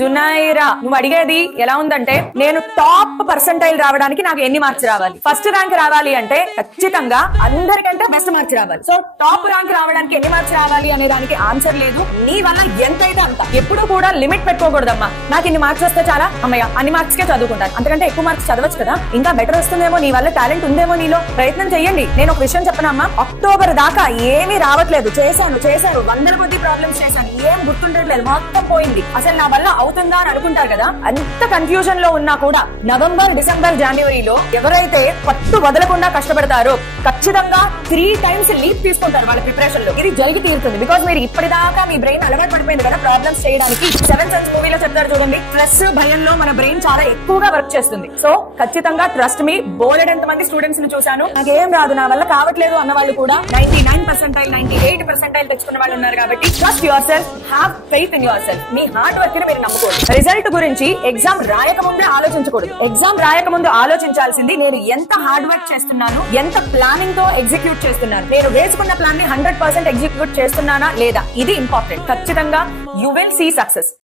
జునైరా, నువ్వు అడిగేది ఎలా ఉందంటే నేను టాప్ పర్సెంటైల్ రావడానికి నాకు ఎన్ని మార్క్స్ రావాలి, ఫస్ట్ ర్యాంక్ రావాలి అంటే ఖచ్చితంగా అందరికంటే బెస్ట్ మార్క్స్ రావాలి. సో టాప్ ర్యాంక్ రావడానికి ఎన్ని మార్క్స్ రావాలి అనే దానికి ఆన్సర్ లేదు. నీ వల్ల ఎంతైతే అంత. ఎప్పుడు కూడా లిమిట్ పెట్టుకోకూడదమ్మా. నాకు ఇన్ని మార్క్స్ వస్తే చాలా, అమ్మయ్య అన్ని మార్క్స్ కే చదువుకుంటాను, అంతకంటే ఎక్కువ మార్క్స్ చదవచ్చు కదా, ఇంకా బెటర్ వస్తుందేమో, నీ వల్ల టాలెంట్ ఉందేమో నీలో, ప్రయత్నం చెయ్యండి. నేను ఒక విషయం చెప్పనమ్మా, అక్టోబర్ దాకా ఏమీ రావట్లేదు, చేశాను వందల కొద్ది ప్రాబ్లమ్స్ చేశాను, ఏం గుర్తుండట్లేదు, మొత్తం పోయింది, అసలు నా వల్ల అవుతుందా అని అనుకుంటారు కదా. అంత కన్ఫ్యూజన్ లో ఉన్నా కూడా నవంబర్, డిసెంబర్, జనవరిలో ఎవరైతే పట్టు వదలకుండా కష్టపడతారో ఖచ్చితంగా 3 times లీవ్ తీసుకుంటారు వాళ్ళ ప్రిపరేషన్ లో. ఇది జరిగి తీరుతుంది. బికాస్ మీరు ఇప్పటిదాకా మీ బ్రెయిన్ అలవాటు పడిపోయింది కదా ప్రాబ్లమ్స్ చేయడానికి. 7 Sons మూవీలో చెప్తారు చూడండి, స్ట్రెస్ భయంలో మన బ్రెయిన్ చాలా ఎక్కువగా వర్క్ చేస్తుంది. సో ఖచ్చితంగా ట్రస్ట్ మీ. బోలెడంత మంది స్టూడెంట్స్ ని చూశాను, నాకేం రాదు, నా వల్ల కావట్లేదు అన్న వాళ్ళు కూడా 99%, 98% తెచ్చుకున్న వాళ్ళు ఉన్నారు. కాబట్టి trust your self, have faith in your self. Me hard work ని మీరు నమ్ముకోండి. రిజల్ట్ గురించి ఎగ్జామ్ రాయకముందే ఆలోచించకూడదు. ఎగ్జామ్ రాయకముందు ఆలోచించాల్సింది నేను ఎంత హార్డ్ వర్క్ చేస్తున్నాను, ఎంత ప్లానింగ్ తో ఎగ్జిక్యూట్ చేస్తున్నాను, నేను వేసుకున్న ప్లాన్ ని 100% ఎగ్జిక్యూట్ చేస్తున్నానా లేదా, ఇది ఇంపార్టెంట్. ఖచ్చితంగా యు విల్ సీ సక్సెస్.